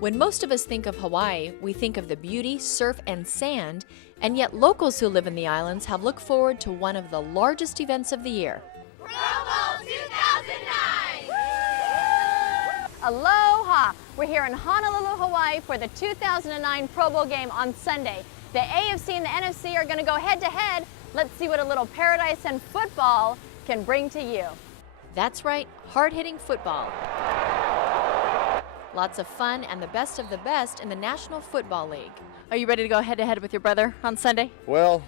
When most of us think of Hawaii, we think of the beauty, surf, and sand, and yet locals who live in the islands have looked forward to one of the largest events of the year. Pro Bowl 2009! Aloha! We're here in Honolulu, Hawaii for the 2009 Pro Bowl game on Sunday. The AFC and the NFC are going to go head-to-head. Let's see what a little paradise and football can bring to you. That's right, hard-hitting football. Lots of fun and the best of the best in the National Football League. Are you ready to go head-to-head with your brother on Sunday? Well,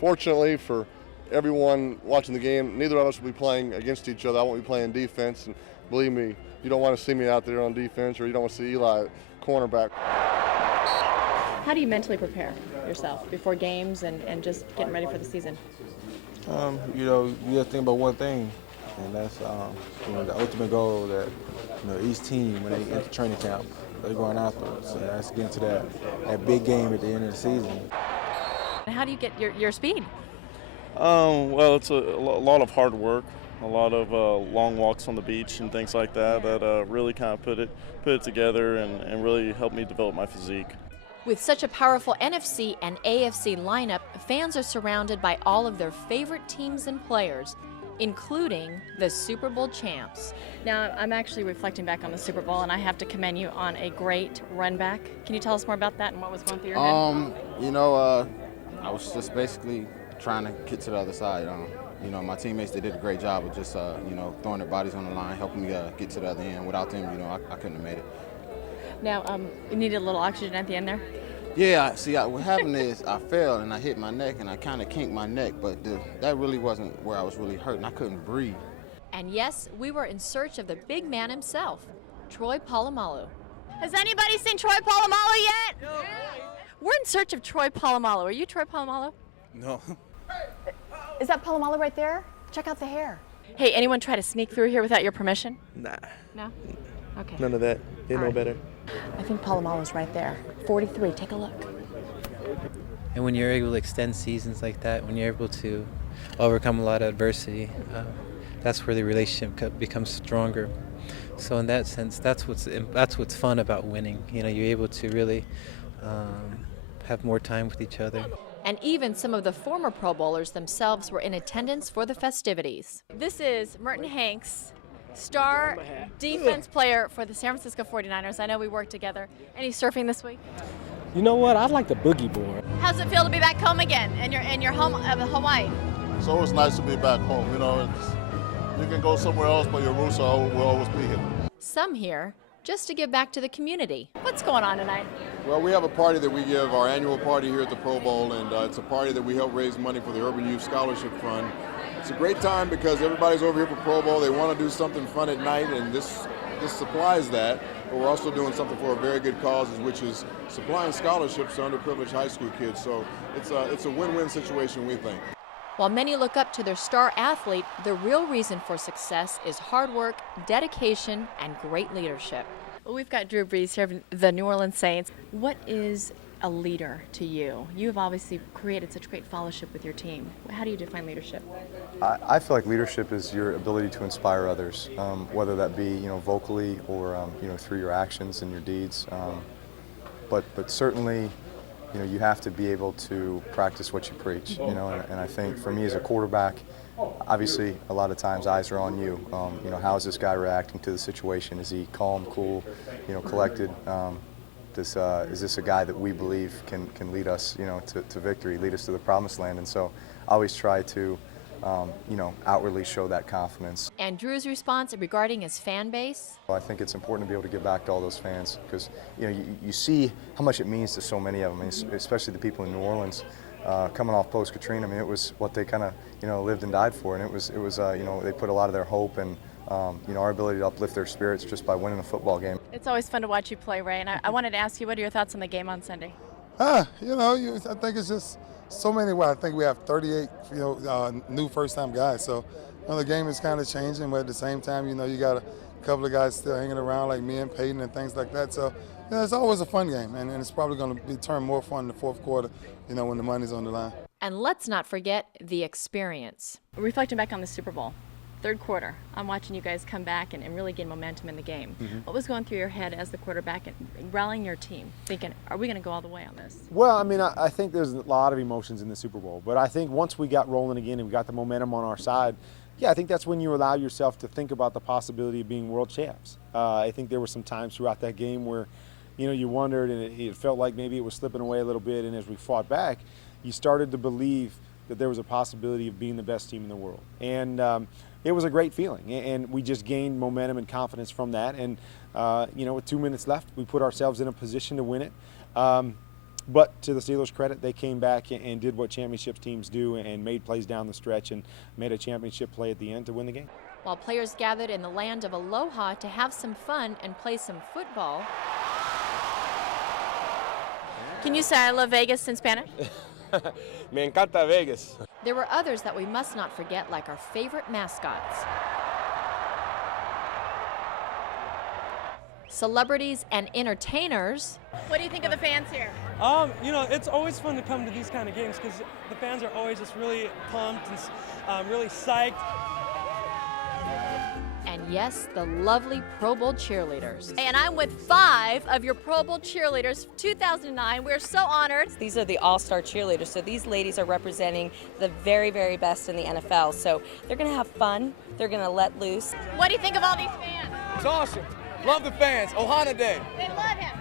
fortunately for everyone watching the game, neither of us will be playing against each other. I won't be playing defense, and believe me, you don't want to see me out there on defense, or you don't want to see Eli cornerback. How do you mentally prepare yourself before games and just getting ready for the season? You just think about one thing, and that's the ultimate goal that each team, when they enter training camp, they're going after. So that's getting to that big game at the end of the season. How do you get your speed? Well, it's a lot of hard work, a lot of long walks on the beach and things like that that really kind of put it together and really helped me develop my physique. With such a powerful NFC and AFC lineup, fans are surrounded by all of their favorite teams and players, including the Super Bowl champs. Now, I'm actually reflecting back on the Super Bowl, and I have to commend you on a great run back. Can you tell us more about that and what was going through your head? I was just basically trying to get to the other side. My teammates, they did a great job of just, throwing their bodies on the line, helping me get to the other end. Without them, I couldn't have made it. Now, you needed a little oxygen at the end there? Yeah, see, what happened is I fell and I hit my neck and I kind of kinked my neck, but that really wasn't where I was really hurting. I couldn't breathe. And yes, we were in search of the big man himself, Troy Polamalu. Has anybody seen Troy Polamalu yet? No. We're in search of Troy Polamalu. Are you Troy Polamalu? No. Is that Polamalu right there? Check out the hair. Hey, anyone try to sneak through here without your permission? Nah. No? Okay. None of that. They know better. I think Polamalu's right there. 43. Take a look. And when you're able to extend seasons like that, when you're able to overcome a lot of adversity, that's where the relationship becomes stronger. So in that sense, that's what's fun about winning. You're able to really have more time with each other. And even some of the former Pro Bowlers themselves were in attendance for the festivities. This is Merton Hanks, star defense player for the San Francisco 49ers. I know we worked together. Any surfing this week? You know what? I'd like the boogie board. How's it feel to be back home again in your home of Hawaii? It's always nice to be back home. You can go somewhere else, but your roots will always be here. Some here just to give back to the community. What's going on tonight? Well, we have a party that we give, our annual party here at the Pro Bowl, and it's a party that we help raise money for the Urban Youth Scholarship Fund. It's a great time because everybody's over here for Pro Bowl. They want to do something fun at night, and this supplies that. But we're also doing something for a very good cause, which is supplying scholarships to underprivileged high school kids. So it's a win-win situation, we think. While many look up to their star athlete, the real reason for success is hard work, dedication, and great leadership. Well, we've got Drew Brees here of the New Orleans Saints. What is a leader to you? You've obviously created such great fellowship with your team. How do you define leadership? I feel like leadership is your ability to inspire others, whether that be vocally or through your actions and your deeds. But certainly, you have to be able to practice what you preach. And I think for me as a quarterback, obviously a lot of times eyes are on you. How is this guy reacting to the situation? Is he calm, cool, collected? Is this a guy that we believe can lead us, to victory, lead us to the promised land? And so I always try to, outwardly show that confidence. And Drew's response regarding his fan base? Well, I think it's important to be able to give back to all those fans because, you see how much it means to so many of them, especially the people in New Orleans. Coming off post-Katrina, it was what they kind of, lived and died for, and it was, they put a lot of their hope and, our ability to uplift their spirits just by winning a football game. It's always fun to watch you play, Ray, and I wanted to ask you, what are your thoughts on the game on Sunday? I think it's just so many. I think we have 38, new first-time guys. So, the game is kind of changing, but at the same time, you got a couple of guys still hanging around like me and Peyton and things like that. So, it's always a fun game, and it's probably going to be turned more fun in the fourth quarter, when the money's on the line. And let's not forget the experience. Reflecting back on the Super Bowl, third quarter, I'm watching you guys come back and really gain momentum in the game. What was going through your head as the quarterback and rallying your team, thinking, are we going to go all the way on this? Well, I mean, I think there's a lot of emotions in the Super Bowl, but I think once we got rolling again and we got the momentum on our side, yeah, I think that's when you allow yourself to think about the possibility of being world champs. I think there were some times throughout that game where, you know, you wondered and it felt like maybe it was slipping away a little bit, and as we fought back, you started to believe that there was a possibility of being the best team in the world. And it was a great feeling, and we just gained momentum and confidence from that. And, you know, with 2 minutes left, we put ourselves in a position to win it. But to the Steelers' credit, they came back and did what championship teams do and made plays down the stretch and made a championship play at the end to win the game. While players gathered in the land of Aloha to have some fun and play some football. Can you say I love Vegas in Spanish? Me encanta Vegas. There were others that we must not forget, like our favorite mascots. Celebrities and entertainers. What do you think of the fans here? You know, it's always fun to come to these kind of games because the fans are always just really pumped and really psyched. And yes, the lovely Pro Bowl cheerleaders. And I'm with 5 of your Pro Bowl cheerleaders, 2009. We're so honored. These are the all-star cheerleaders, so these ladies are representing the very, very best in the NFL. So they're going to have fun. They're going to let loose. What do you think of all these fans? It's awesome. Love the fans. Ohana Day. They love him.